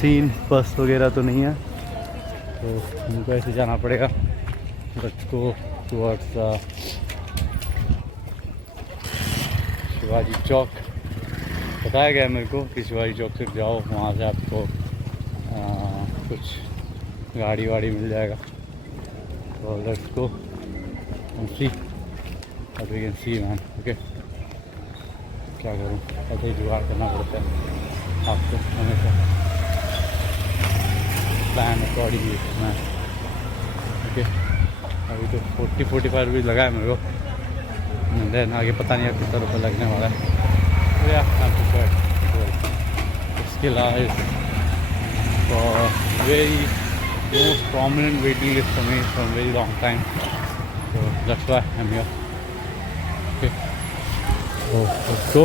Scene बस वगैरह तो नहीं है, तो हमको ऐसे जाना पड़ेगा। लेट्स गो टुवर्ड्स शिवाजी चौक। बताया गया मेरे को कि शिवाजी चौक से जाओ, वहाँ से आपको कुछ गाड़ी वाड़ी मिल जाएगा। तो let's go and see what we can see man. Okay, क्या करूँ, ऐसे ही जुगाड़ करना पड़ता है आपको हमेशा, प्लान अकॉर्डिंगली मैं। ओके, अभी तो 40-45 रुपीज़ लगा है मेरे को, देन आगे पता नहीं अब कितना रुपये लगने वाला है। तो या इसके अलावा very most prominent waiting list for me from very long time, so that's why I'm here. Okay, so let's go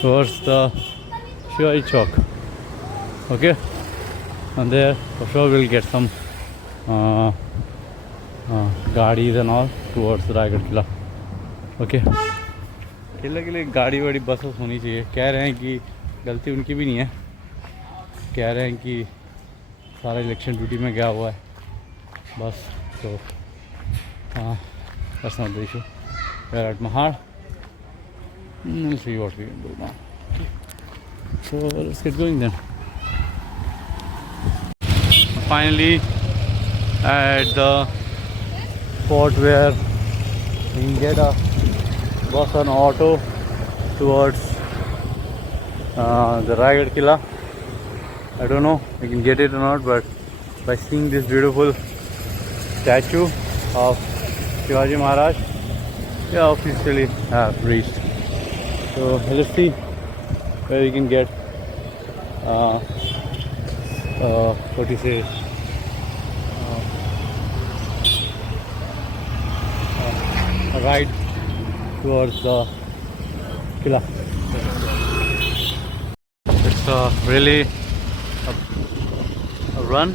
towards the Shivaji Chowk. Okay, and there for sure we'll get some गाड़ीज and all towards Raigarh Qila. Okay, किले के लिए गाड़ी वाड़ी बस होनी चाहिए। कह रहे हैं कि गलती उनकी भी नहीं है, कह रहे हैं कि सारा इलेक्शन ड्यूटी में गया हुआ है बस। तो हाँ, that's not the issue. We're at Mahad. We'll see what we can do now. So let's get going then. Finally at the spot where we can get a bus or auto towards the Raigad Killa. I don't know I can get it or not, but by seeing this beautiful statue of Shivaji Maharaj, yeah, officially have reached. So let's see where we can get what do you say, a ride towards the Killa. It's really a run.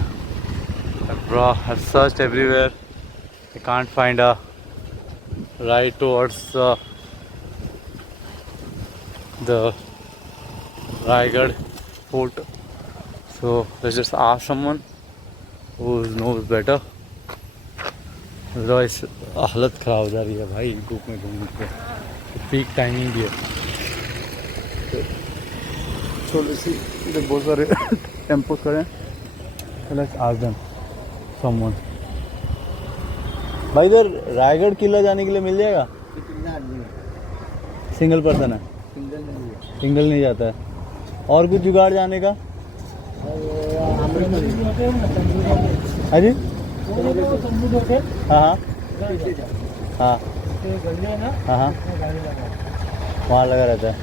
I've searched everywhere. I can't find a ride towards the Raigad fort. So let's just ask someone who knows better. Otherwise हालत ख़राब हो जा रही है भाई धूप में घूमने के। पीक टाइमिंग भी है, तो इधर बहुत सारे टेम्पो खड़े हैं। Let's ask them someone. भाई इधर रायगढ़ किला जाने के लिए मिल जाएगा? सिंगल पर्सन है? सिंगल नहीं जाता है। और कुछ जुगाड़ जाने का? हाँ जी, हाँ हाँ हाँ हाँ, वहाँ लगा रहता है।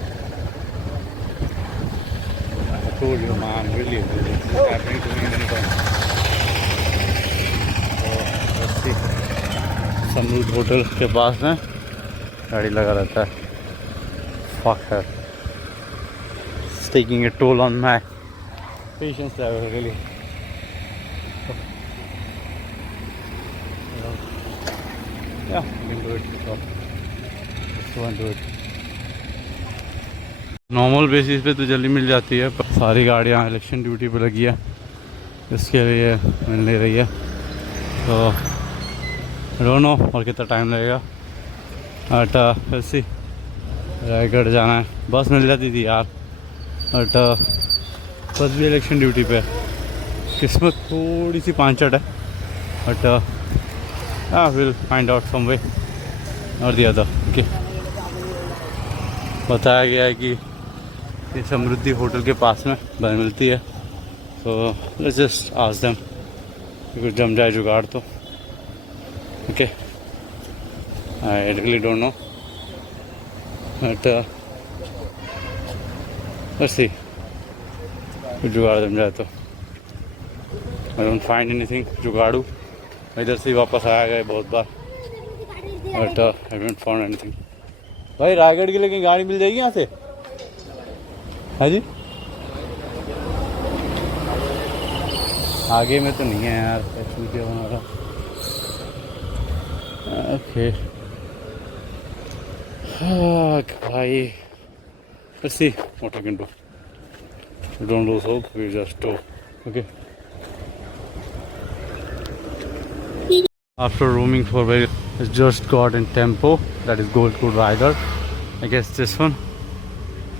told you man, really it's happening to me many times. So let's see, समरूद होटल के पास में गाड़ी लगा रहता है। Fuck है, it's taking a toll on my patience level really. Yeah, we can do it. So let's go and do it. Normal basis पे तो जल्दी मिल जाती है, पर सारी गाड़ियाँ इलेक्शन ड्यूटी पे लगी है, इसके लिए मिल नहीं रही है। तो आई डोंट नो और कितना टाइम लगेगा। बट ऐसी रायगढ़ जाना है, बस मिल जाती थी यार, बट बस भी इलेक्शन ड्यूटी पे है। किस्मत थोड़ी सी पांचट है, but will find out some way और दिया था। ओके, बताया गया है कि ये समृद्धि होटल के पास में बस मिलती है। तो लेट्स जस्ट आस्क देम, कुछ जम जाए जुगाड़ तो। Okay, I really don't know, but let's see, कुछ जुगाड़ जम जाए तो। आई डोंट फाइंड एनीथिंग जुगाड़ू, इधर से वापस आया गया बहुत बार, but I don't found anything. भाई रायगढ़ के लिए कहीं गाड़ी मिल जाएगी यहाँ से? हाँ जी, आगे में तो नहीं है यार, क्या बना रहा। ओके भाई, let's see what I can do. don't lose hope, we just do. Okay. After roaming for very, it's just got in tempo, that is Gold Coast Rider. I guess this one.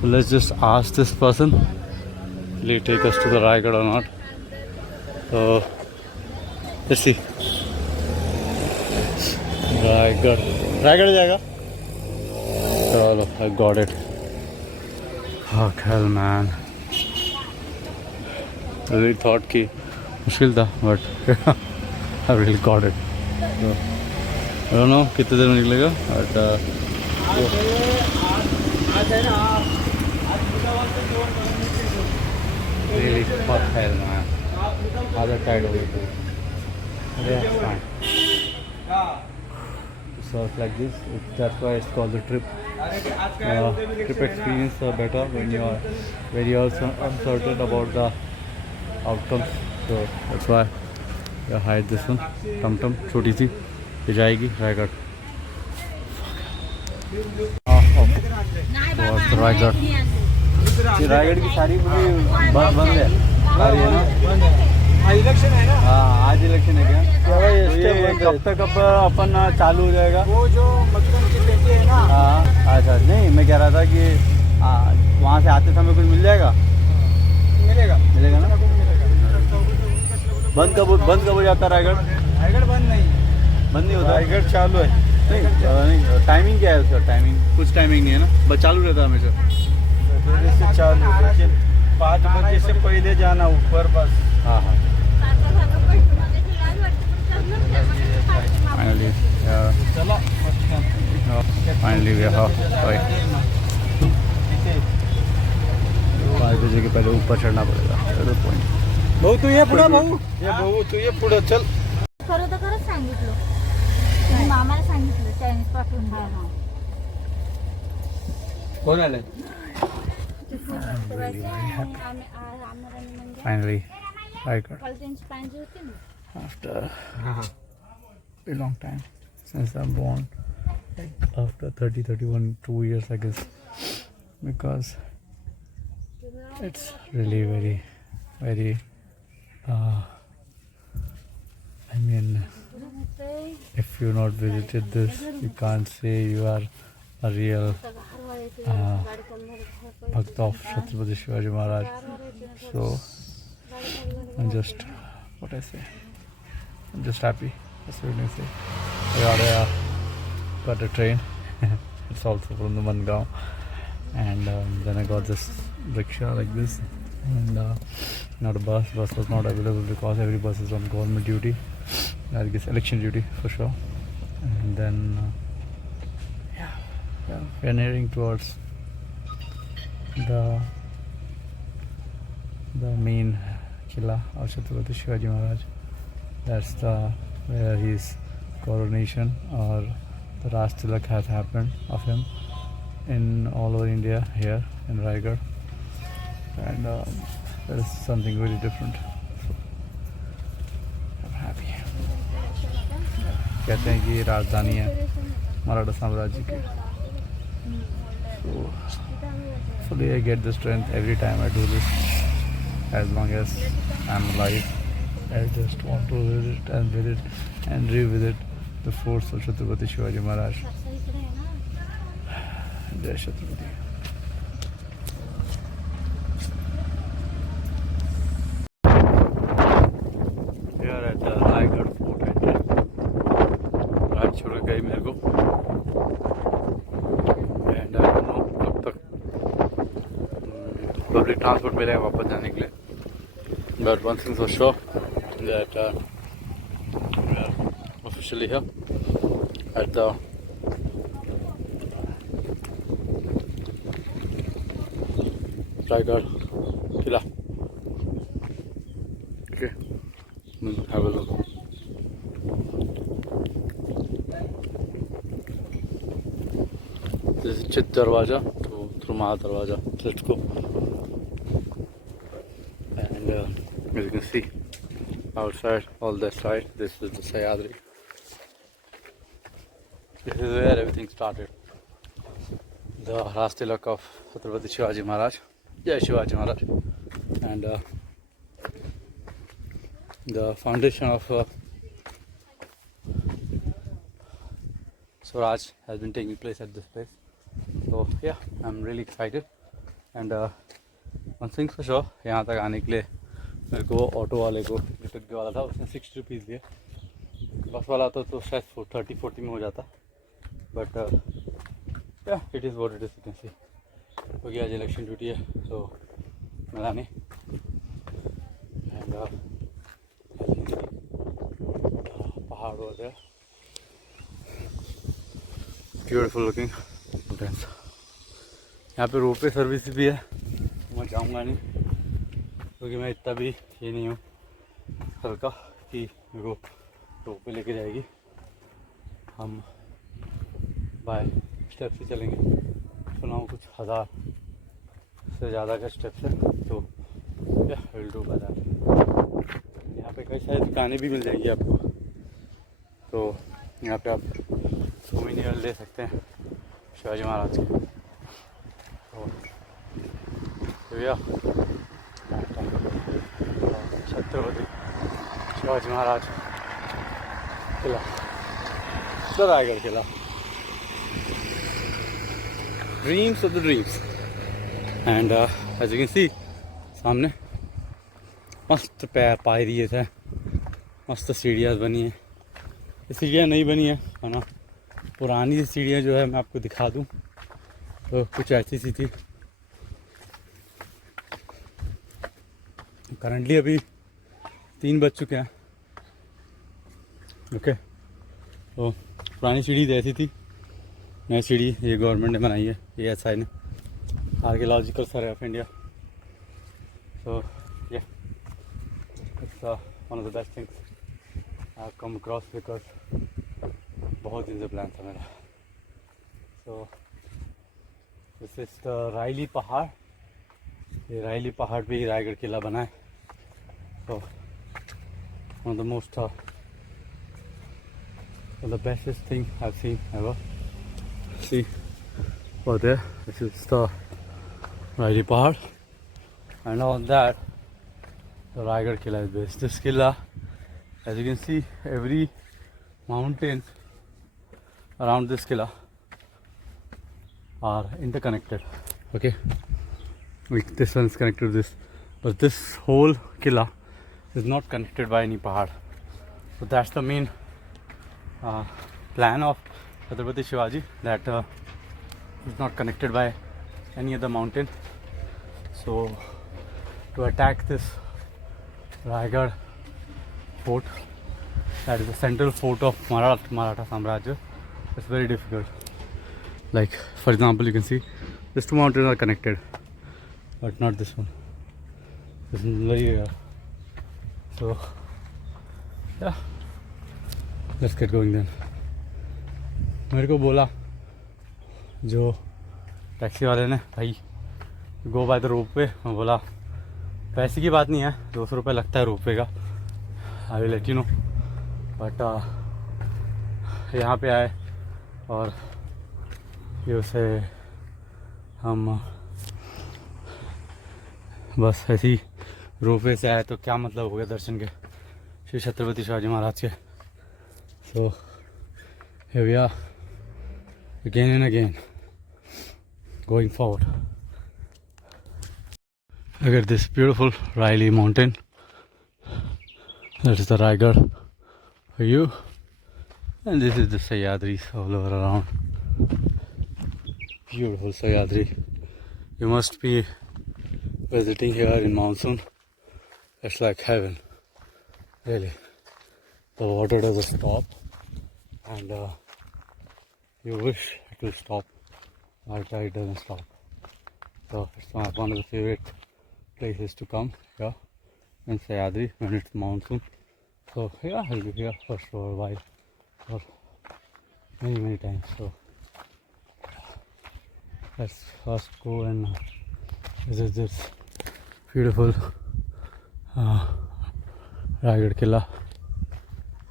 So let's just ask this person, will he take us to the Raigad or not? So let's see. Raigad जाएगा. चलो, I got it. Fuck hell, man. I really thought कि मुश्किल था, but I really got it. So, I don't know कितने देर में निकलेगा, but really fuck hell, man. Other side over here. Yeah, fine. Surf like this, that's why it's called the trip. Trip experience better when you are very uncertain about the outcomes. So that's why you hide this one. Tum tum, छोटी सी, ये जाएगी रायगढ़. रायगढ़. ये रायगढ़ की सारी बस बंद है. सारी है ना? इलेक्शन है ना? हाँ, आज इलेक्शन है क्या? कब तक अपन चालू हो जाएगा? वो जो मक्खन की पेटी है ना? हाँ, अच्छा. नहीं, मैं कह रहा था कि वहाँ से आते समय कुछ मिल जाएगा? मिलेगा. मिलेगा ना? बंद कब हो जाता रायगढ़? रायगढ़ बंद नहीं होता. रायगढ़ चालू है. नहीं, टाइमिंग क्या है उसका? टाइमिंग कुछ टाइमिंग नहीं है ना, बस चालू रहता है हमेशा. से चालू, लेकिन 5 बजे से पहले जाना ऊपर बस. हाँ. Finally, finally we are sorry. 5 बजे के पहले ऊपर चढ़ना पड़ेगा. भाऊ तू ये पुढं, भाऊ तू ये पुढं चल. खरं तर खरंच सांगितलं. मामाला सांगितलं चायनीज पाठवून द्या. कोण आले? Finally, Raigad. After a long time since I'm born, like after 31 2 years I guess, because it's really very I mean, if you not visited this, you can't say you are a real Bhakt of Chhatrapati Shivaji Maharaj. So I'm just, what I say, I'm just happy. That's what I say. I got a train. It's also from the Mangaon, and then I got this rickshaw like this, and not a bus. Bus was not available because every bus is on government duty. I guess election duty for sure. And then we are nearing towards the main Killa of Chhatrapati Shivaji Maharaj. That's where his coronation or the Raj Tilak has happened of him in all over India, here in Raigad. And there is something very different. So I'm happy. कहते हैं कि राजधानी है मराठा साम्राज्य की. So I get the strength every time I do this. As long as I'm alive, I just want to visit and revisit the forts of Chhatrapati Shivaji Maharaj. Jai Chhatrapati. We are at the Raigad Fort entrance. रात छोड़ गई मेरे को. And I don't know कब तक public transport मिलेगा वापस जाने के लिए. But one thing for sure that we are officially here at the Raigad Killa. Okay, have a look. This is Chit Darwaja to through Maha Darwaja. Let's go. And as you can see outside, all that side, this is the Sahyadri. This is where everything started. The Raj Tilak of Chhatrapati Shivaji Maharaj. Jai Shivaji Maharaj. and the foundation of Swaraj has been taking place at this place. So yeah, I'm really excited. And one thing for sure, यहाँ तक आने के लिए मेरे को auto वाले को ticket वाला था, उसने 60 रुपीज़ लिए. बस वाला तो शायद 30-40 में हो जाता. बट या it is what it is. You can सी क्योंकि आज इलेक्शन ड्यूटी है, तो मज़ा नहीं. एंड पहाड़ हो गया, ब्यूटीफुल लुकिंग माउंटेन्स. यहाँ पे रोपवे सर्विस भी है. मैं जाऊँगा नहीं क्योंकि मैं इतना भी ये नहीं हूँ हल्का कि मेरे को रोपवे लेके जाएगी. हम बाय स्टेप से चलेंगे. सुना हूँ कुछ 1000 से ज़्यादा का स्टेप्स है, तो या विल डू बाय दैट. यहाँ पे कई सारी दुकानें भी मिल जाएगी आपको, तो यहाँ पे आप सोवेनियर ले सकते हैं शिवाजी महाराज के. तो भैया छत्रपति शिवाजी महाराज किला, रायगढ़ किला, dreams of the dreams. And as you can see सामने मस्त पायरिए थे, मस्त सीढ़ियाँ बनी है. ये सीढ़ियाँ नहीं बनी है ना, पुरानी सीढ़ियाँ जो है मैं आपको दिखा दूँ तो कुछ ऐसी सी थी. करंटली अभी 3 बज चुके हैं. ओके, तो पुरानी सीढ़ी ऐसी थी, नई सीढ़ी ये गवर्नमेंट ने बनाई है, ASI ने, Archaeological Survey of India. So yeah it's one of the best things I have come across, because बहुत दिन से प्लान था मेरा. सो दिस इज द रायली पहाड़. ये रायली पहाड़ पे ही रायगढ़ किला बना है. So one of the most the bestest thing I've seen ever. See over there, this is the Raili Pahad, and on that the Raigad Killa is based. This Killa, as you can see, every mountain around this Killa are interconnected. Okay, like this one is connected to this, but this whole Killa is not connected by any pahad. So that's the main plan of Chhatrapati Shivaji, that is not connected by any other mountain. So to attack this Raigad fort, that is the central fort of Maratha Samrajya, it's very difficult. Like for example, you can see these 2 mountains are connected, but not this one. This is very rare. So yeah, let's get going then. मेरे को बोला जो taxi वाले ने, भाई गो by the ropeway. मैं बोला पैसे की बात नहीं है, 200 रुपये लगता है रोपवे का, I will let you know. But यहाँ पे आए और ये उसे हम बस ऐसे ही रोपवे से आए, तो क्या मतलब हो गया दर्शन के श्री छत्रपति शिवाजी महाराज के. सो here we are again and again going forward. Look at this beautiful Raili mountain. That is the Raigad for you, and this is the Sahyadris all over around. Beautiful Sahyadri. You must be visiting here in monsoon. It's like heaven, really. The water doesn't stop, and you wish it will stop, but it doesn't stop. So it's one of the favorite places to come here in Sahyadri when it's monsoon. So yeah, I'll be here for sure a while, for many times. So let's first go and visit this beautiful Raigad Killa,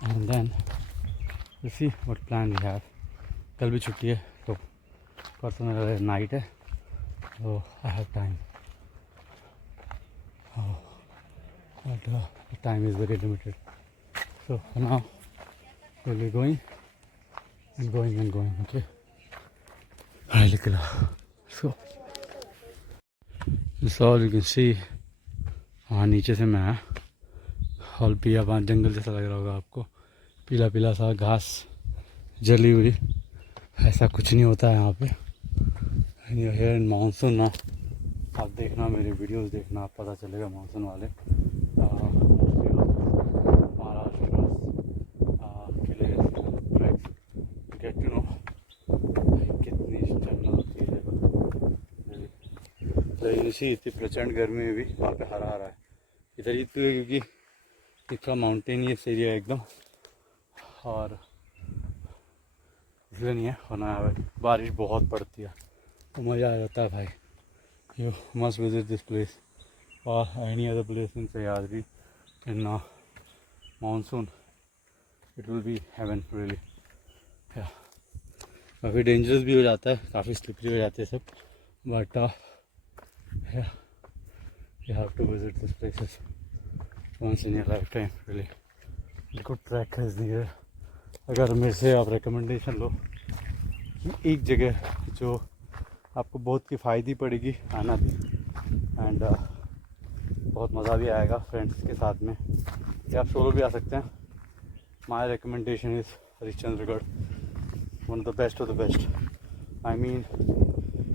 and then we'll see what plan we have. कल भी छुट्टी है, तो परसों मेरा night है, so I have time. but the time is very limited. So for now we'll be going and going and going. Okay. Alright, let's go. This all you can see. हाँ नीचे से मैं आया और पिया वहाँ जंगल जैसा लग रहा होगा आपको, पीला पीला सा घास जली हुई, ऐसा कुछ नहीं होता है यहाँ पे। हेयर इन मानसून ना, आप देखना मेरे वीडियोस देखना, आप पता चलेगा मानसून वाले महाराष्ट्र किले ट्रैक्स गेट टू नो कितनी जंगल होती है। इसी इतनी प्रचंड गर्मी में भी वहाँ पे हरा हरा है। इधर ही तो है क्योंकि इतना माउंटेनियस एरिया है एकदम, और इसलिए नहीं है, वरना बारिश बहुत पड़ती है तो मज़ा आ जाता है भाई। You must visit this place और any other place in Sahyadri in monsoon, it will be heaven really. काफ़ी डेंजरस भी हो जाता है, काफ़ी स्लिपरी हो जाते हैं सब, but yeah, you have to visit these places once in your lifetime really. Good trek is there. अगर मेरे से आप रिकमेंडेशन लो, एक जगह जो आपको बहुत किफ़ायती पड़ेगी आना भी, एंड बहुत मज़ा भी आएगा फ्रेंड्स के साथ में, या आप सोलो भी आ सकते हैं। My recommendation is Harishchandragad, one of the best of the best. I mean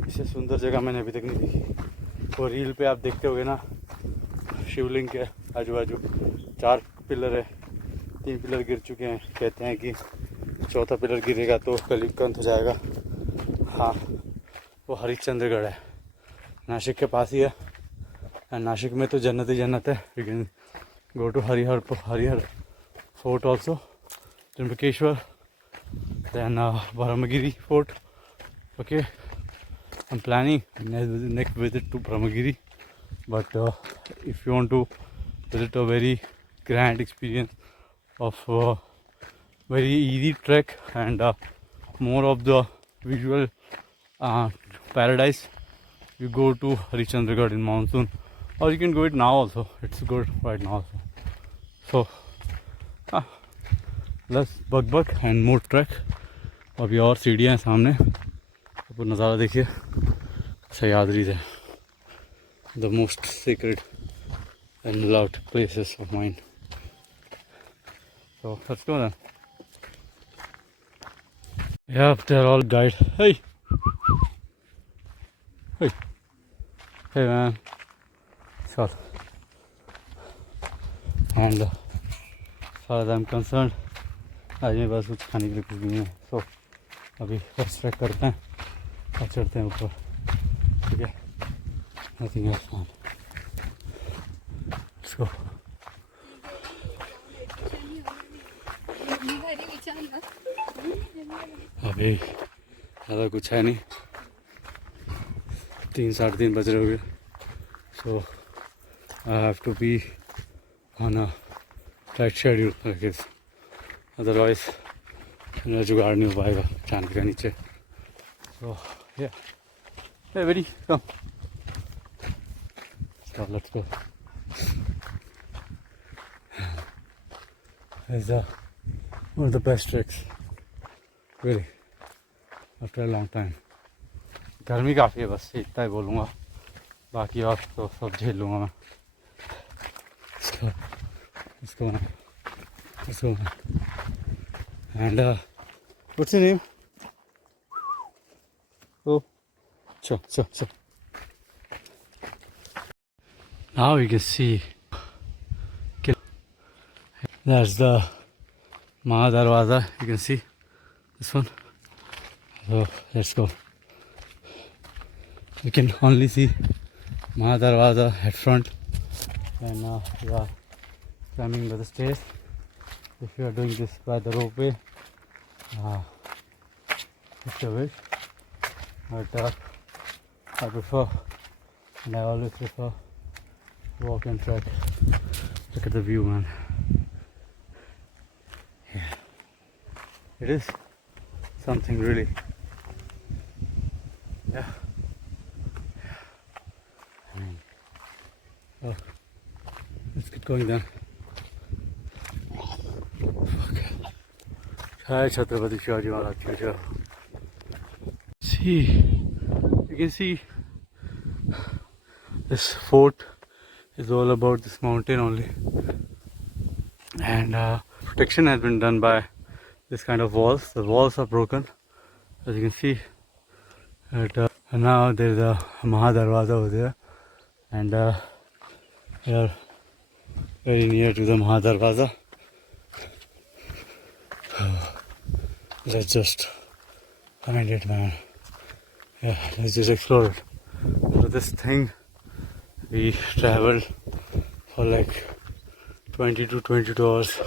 इससे सुंदर जगह मैंने अभी तक नहीं देखी। और रील पे आप देखते होगे ना, शिवलिंग के आजू बाजू 4 पिलर है, 3 पिलर गिर चुके हैं, कहते हैं कि 4था पिलर गिरेगा तो कलयुग का अंत हो जाएगा। हाँ, वो हरिश्चंद्रगढ़ है, नासिक के पास ही है, एंड नासिक में तो जन्नत ही जन्नत है। You can go to Harihar fort also, Trimbakeshwar, then Brahmagiri fort. Okay, I'm planning next visit to Brahmagiri, but if you want to visit a very grand experience of very easy trek and more of the visual paradise, you go to Harishchandragarh in monsoon, or you can go it now also. It's good right now also. So let's bug and more trek. अभी और सीढ़ियाँ हैं सामने, वो नज़ारा देखिए सह्याद्री से, the most secret and loved places of mine. So let's go then. Yeah, they're all guide. Hey, hey, hey man. So, and as far as I'm concerned, आज मेरे पास कुछ खाने के लिए कुछ भी नहीं है। So अभी फर्स्ट ट्रैक करते हैं और चढ़ते हैं ऊपर, ठीक है। Nothing else man, let's go. अभी ज़्यादा कुछ है नहीं, 3 साढ़े 3 बज रहे होंगे। So I have to be on a tight schedule, otherwise मेरा जुगाड़ नहीं हो पाएगा जाने का नीचे। सो या, hey buddy, come. So let's go. It's one of the best treks, really, after a long time. गर्मी काफ़ी है, बस इतना ही बोलूँगा, बाकी और तो सब झेल लूँगा मैं। Let's go now. And what's your name? Oh, sure. Now you can see that's the Maha Darwaza. You can see this one. So let's go. You can only see Maha Darwaza at front, and you are climbing by the stairs. If you are doing this by the ropeway, it's your wish. But I prefer, and I always prefer, walk and trek. Look at the view, man. Yeah, it is something really. Yeah. I mean, going there. Hi Chhatrapati Shivaji Maharaj Future. See, you can see this fort is all about this mountain only, and protection has been done by this kind of walls. The walls are broken, as you can see. And now there is a Mahadarwaza over there, and we are very near to the Mahadarwaza. Let's just find it, man. Yeah, let's just explore it. So this thing, we traveled for like 20 to 22 hours,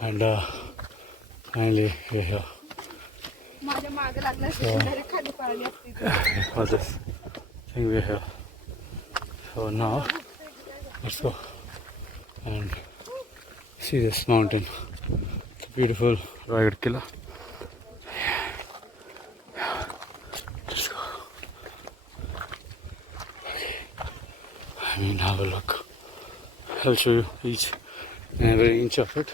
and finally we're here. For this thing we're here. So now let's go and see this mountain. It's a beautiful Raigad Killa. Let's go. I mean, have a look. I'll show you each and every inch of it.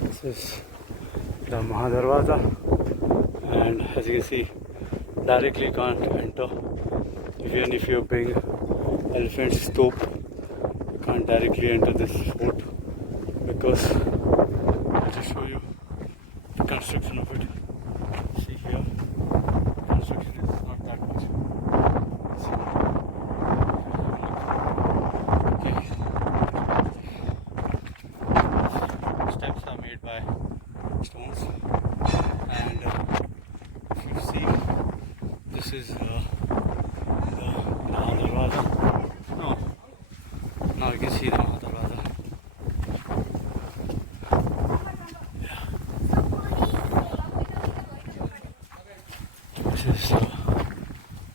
This is the Mahadarwaza, and as you can see, directly can't enter. Even if you bring elephant's tope, you can't directly enter this fort because I'll just show you the construction of it. See here, construction is not that much. Okay. Steps are made by stones, and if you see, this is the Mahadarwaza. No, now you can see the Mahadarwaza. Yeah. This is the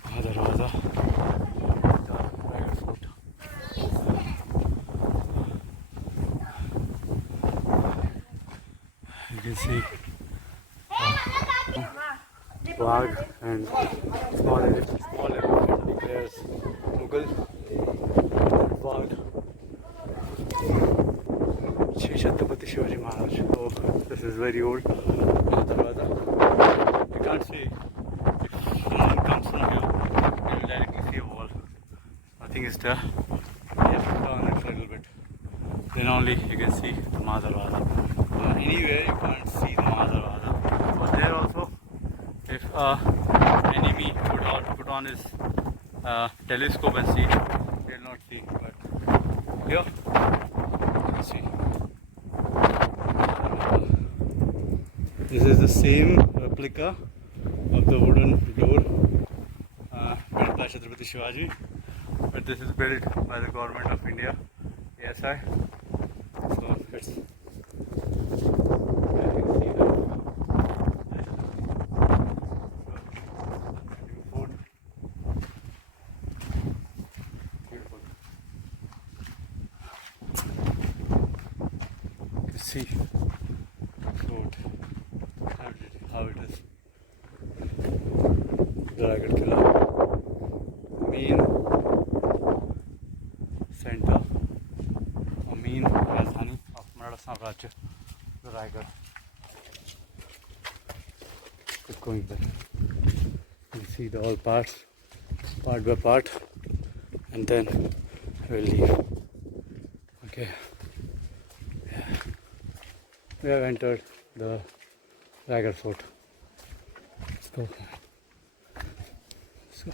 Mahadarwaza, the Raigad Fort. You can see Wagh and small elephant declares Mughal. Wagh, Shri Chhatrapati Shivaji Maharaj. So this is very old Mahadarwaza. You can't see, if someone comes from here, you will directly see a wall. Nothing is there. You have to turn it a little bit. Then only you can see the Mahadarwaza. Anywhere you can't see the Mahadarwaza. But there also, if enemy put on his telescope and see, they'll not see. But here, you can see. This is the same replica of the wooden door built by Chhatrapati Shivaji, but this is built by the government of India, ASI. So it's see fort, how it is. The Raigad Killa, main center or main Rajdhani of Maratha Samrajya, the Raigad. Keep going there. You see the all parts, part by part, and then we'll leave. Okay. We have entered the Raigad Fort. Let's go. So,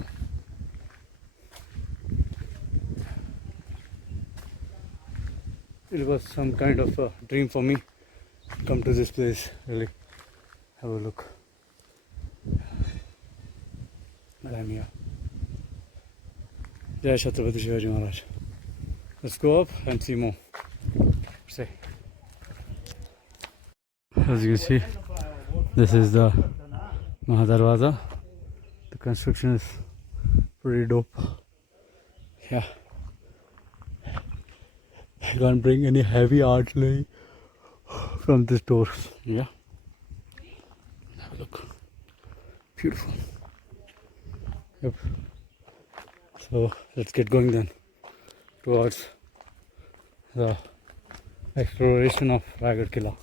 it was some kind of a dream for me to come to this place. Really, have a look. But I'm here. Jai Chhatrapati Shivaji Maharaj. Let's go up and see more. Say. As you can see, this is the Mahadarwaza. The construction is pretty dope. Yeah. I can't bring any heavy artillery from this door. Yeah. beautiful. Yep. So let's get going then towards the exploration of Raigad Killa.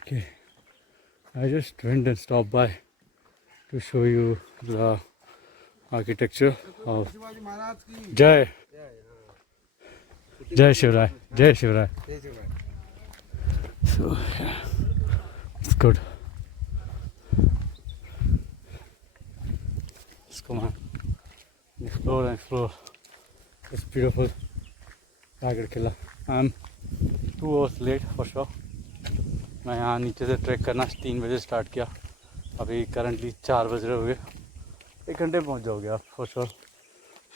Okay, I just went and stopped by to show you the architecture of Jai Shivrai. Jai Shivrai. So yeah, it's good. Let's come on, explore and explore this beautiful Raigad Killa. I'm 2 hours late for sure. मैं यहाँ नीचे से track करना 3 बजे start किया, अभी currently 4 बज रहे हुए, 1 घंटे पहुँच जाओगे आप for sure.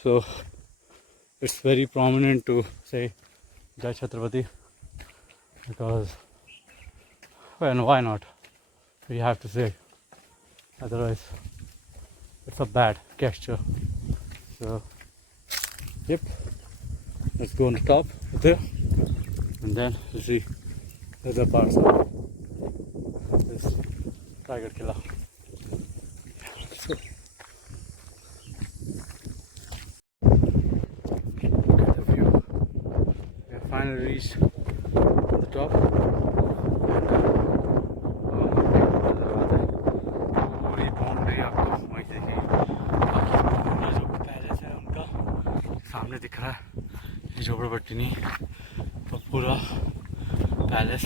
So it's very prominent to say जय Chhatrapati because well, why not? We have to say, otherwise it's a bad gesture. So yep, let's go on the top there and then we'll see the other parts of this Raigad Killa. So, look at the view. We have finally reached the top. पूरी boundary आपको वहीं देखिए, बाकी जो palace है उनका सामने दिख रहा है, ये झोपड़पट्टी नहीं, तो पूरा पैलेस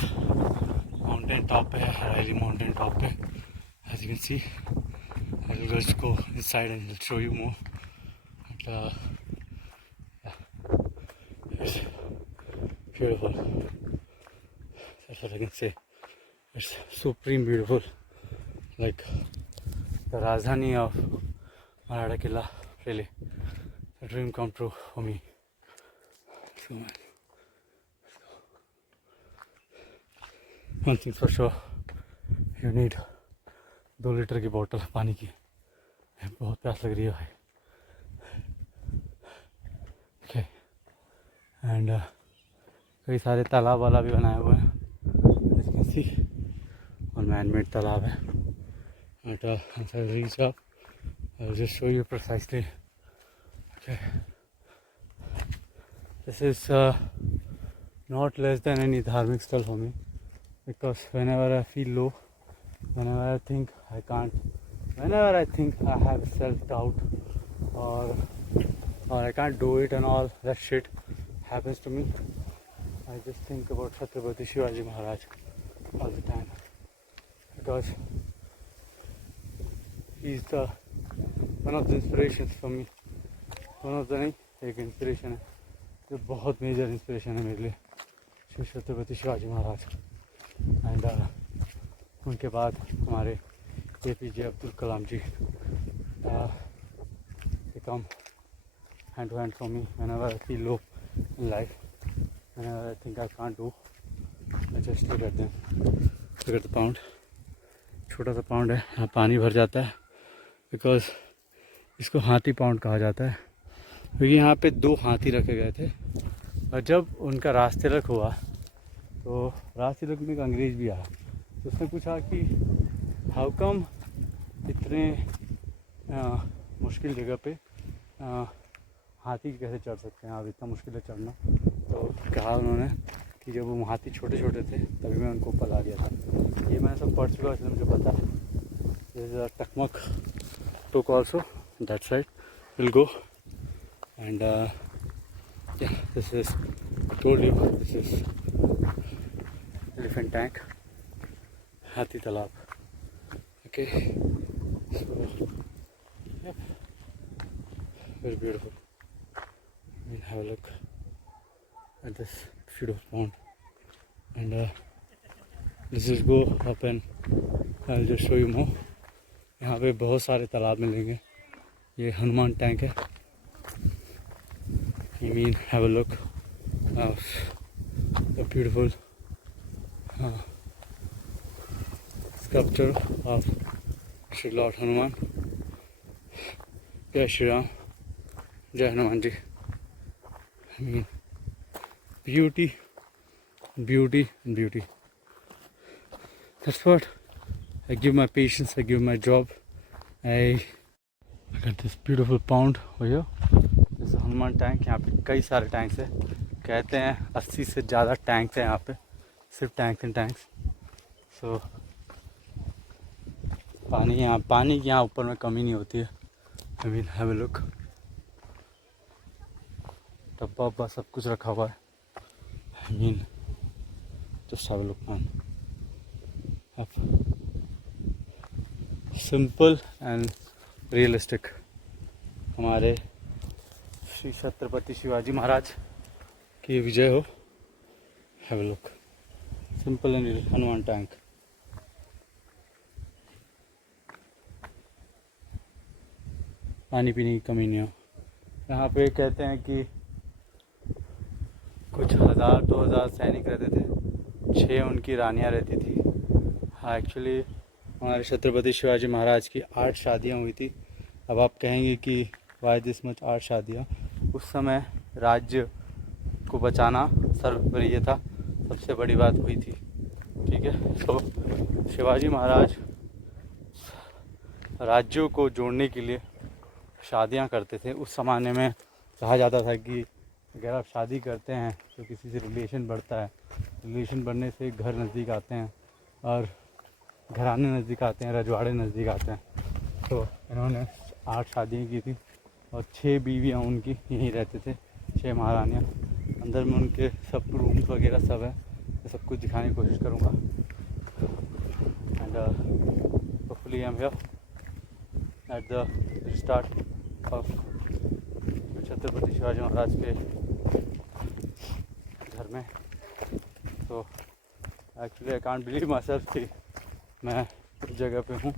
माउंटेन टॉप पे है, हराइली माउंटेन टॉप पे. As you can see, I will just go inside and I'll show you more. And, yeah, it's beautiful. That's what I can say. It's supreme beautiful, like the Rajdhani of Maratha Killa. Really, a dream come true for me. So man, one thing for sure, you need 2 litre की बोतल पानी की. बहुत प्यास लग रही है भाई. Okay, and कई सारे तालाब वाला भी बनाए हुए हैं, as you can see, और man-made तालाब है. But once I reach up, I'll just show you precisely. Okay, this is not less than any dharmic stall for me, because whenever I feel low, whenever I think I can't, whenever I think I have self-doubt or I can't do it and all that shit happens to me, I just think about Chhatrapati Shivaji Maharaj all the time, because he's the one of the inspirations for me. One of the नहीं, एक inspiration है जो बहुत major inspiration है मेरे लिए, श्री छत्रपति शिवाजी महाराज. And उनके बाद हमारे APJ Abdul Kalam ji become hand to hand for me whenever I feel low in life, whenever I think I can't do, I just look at them. Look at the pond. छोटा सा pound है, यहाँ पानी भर जाता है, बिकॉज इसको हाथी पाउंड कहा जाता है, क्योंकि यहाँ पे 2 हाथी रखे गए थे, और जब उनका राजतिलक हुआ तो राजतिलक में एक अंग्रेज़ भी आया, तो उसने पूछा कि हाउ कम इतने मुश्किल जगह पे हाथी कैसे चढ़ सकते हैं आप, इतना मुश्किल है चढ़ना. तो कहा उन्होंने कि जब वो हाथी छोटे छोटे थे तभी मैं उनको ऊपर ला दिया था. ये मैंने सब पढ़ चुका, इसलिए मुझे पता है. This is a Takmak Tok also that side will go. And this is told you, this is elephant tank, Hathi Talab. Okay, so yep, very beautiful. We'll have a look at this beautiful pond, and let's just go up and I'll just show you more. यहाँ पे बहुत सारे तालाब मिलेंगे. ये Hanuman tank है. You mean have a look of the beautiful sculpture of Shri Lord Hanuman. Jai Shri Ram, Jai Hanuman ji. I mean, beauty, beauty, and beauty. That's what I give my patience, I give my job, Hey, look at this beautiful pond over here. This is Hanuman tank. यहाँ पे कई सारे tanks है. कहते हैं 80 से ज़्यादा tanks हैं यहाँ पे. सिर्फ टैंक्स एंड टैंक्स. सो पानी की यहाँ ऊपर में कमी नहीं होती है. I mean, have a look. डब्बा वब्बा सब कुछ रखा हुआ है. I mean, just have a look, man. Simple and realistic. हमारे श्री छत्रपति शिवाजी महाराज की विजय हो. Have a look. Simple and real Hanuman tank. पानी पीने की कमी नहीं हो. यहाँ पे कहते हैं कि कुछ 1000-2000 सैनिक रहते थे. 6 उनकी रानियाँ रहती थी. हाँ, एक्चुअली हमारे छत्रपति शिवाजी महाराज की 8 शादियाँ हुई थी. अब आप कहेंगे कि वाई दिस मच 8 शादियाँ. उस समय राज्य को बचाना सर्वप्रिय था. सबसे बड़ी बात हुई थी. ठीक है. तो शिवाजी महाराज राज्यों को जोड़ने के लिए शादियां करते थे. उस ज़माने में कहा जाता था कि अगर आप शादी करते हैं तो किसी से रिलेशन बढ़ता है. रिलेशन बढ़ने से घर नज़दीक आते हैं और घराने नज़दीक आते हैं, रजवाड़े नज़दीक आते हैं. तो इन्होंने 8 शादियाँ की थी और 6 बीवियाँ उनकी यहीं रहते थे. 6 महारानियाँ. अंदर में उनके सब रूम्स वगैरह सब है. मैं सब कुछ दिखाने की कोशिश करूँगा. And hopefully I am here at the start of Chhatrapati Shivaji Maharaj के घर में. तो actually I can't believe myself कि मैं उस जगह पे हूँ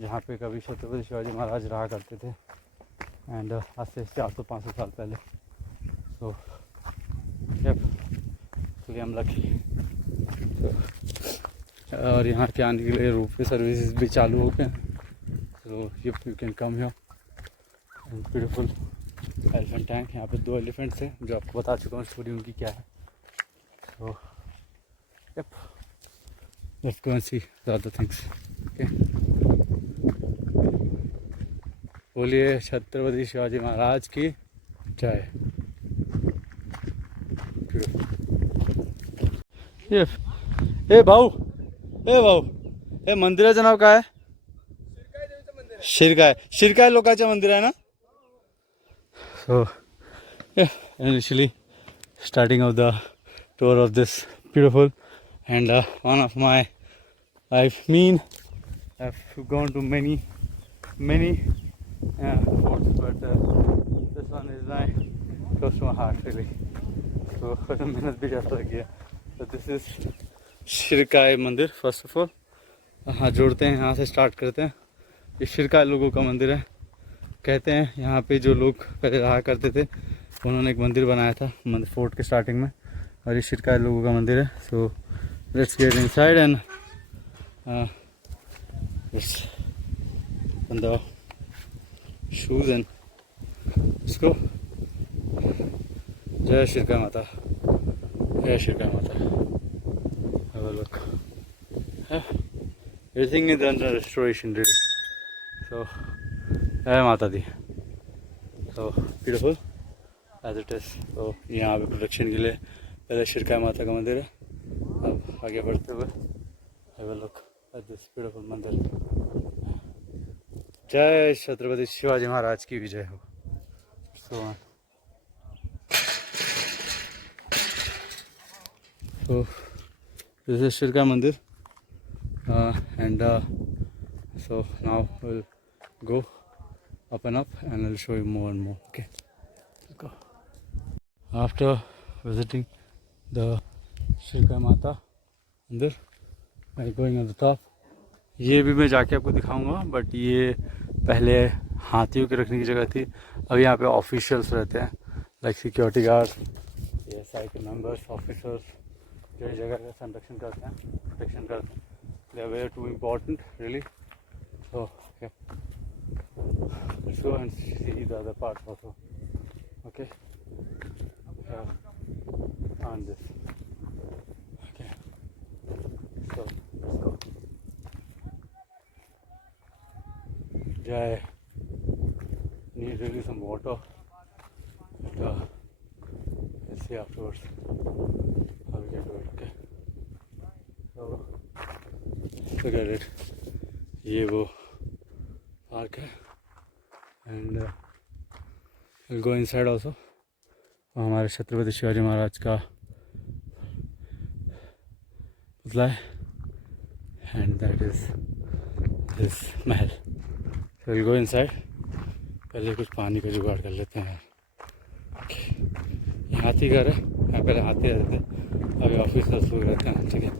जहाँ पे कभी छत्रपति शिवाजी महाराज रहा करते थे. एंड आज से 400-500 साल पहले. तो एक्चुअली हम लकी. और यहाँ के आने के लिए रोपवे सर्विसेज भी चालू हो गए हैं. तो you can come here. Beautiful elephant tank. यहाँ पे 2 एलिफेंट्स हैं जो आपको बता चुका हूँ स्टोरी उनकी क्या है. तो yep, let's go and see the other things. Okay. बोलिए छत्रपति शिवाजी महाराज की जय. ए भाऊ, हे मंदिराचं नाव काय? शिरकाय लोकांचं मंदिर आहे ना. So initially starting of the tour of this beautiful and one of my I've gone to many forts, but this one is my close to my heart really. So मेहनत भी ज़्यादा लगी है. So this is शिरकाय मंदिर. First of all हाँ जोड़ते हैं, यहाँ से स्टार्ट करते हैं. ये शिरकाय लोगों का मंदिर है. कहते हैं यहाँ पे जो लोग पहले रहा करते थे उन्होंने एक मंदिर बनाया था फोर्ट के स्टार्टिंग में. और ये शिरकाय लोगों का मंदिर है. So let's get inside and let's put the shoes and let's go. जय शिरकाय माता. जय शिरकाय माता. Have a look. Everything is under restoration really. So जय माता दी. So beautiful as it is. तो यहाँ पे प्रोटेक्शन के लिए पहले शिरकाय माता का मंदिर है. अब आगे बढ़ते हुए have a look at this beautiful मंदिर. जय छत्रपति शिवाजी महाराज की विजय हो. So this is शिरकाय मंदिर and so now we'll go up and up and I'll show you more and more. Okay, let's go. After visiting the शिरकाय माता मंदिर by going on the top, ये भी मैं जाके आपको दिखाऊंगा. बट ये पहले हाथियों के रखने की जगह थी. अब यहाँ पे ऑफिशियल्स रहते हैं लाइक सिक्योरिटी गार्ड, ये साइड मेंबर्स, ऑफिसर्स जो इस जगह का संरक्षण करते हैं, प्रोटेक्शन करते हैं. They are very too important really. So let's go and see the other parts also. Okay, on this. Okay, so let's go. I need really some water. But, let's see afterwards how we can do it. Okay. So look at it. ये वो park है and we'll go inside also. हमारे छत्रपति शिवाजी महाराज का पुतला है and that is his Mahal. So we'll go inside. पहले कुछ पानी का जुगाड़ कर लेते हैं. Okay. ये हाथी घर है. यहाँ पहले हाथी रहते थे, अभी ऑफिसर्स लोग रहते हैं. ठीक है.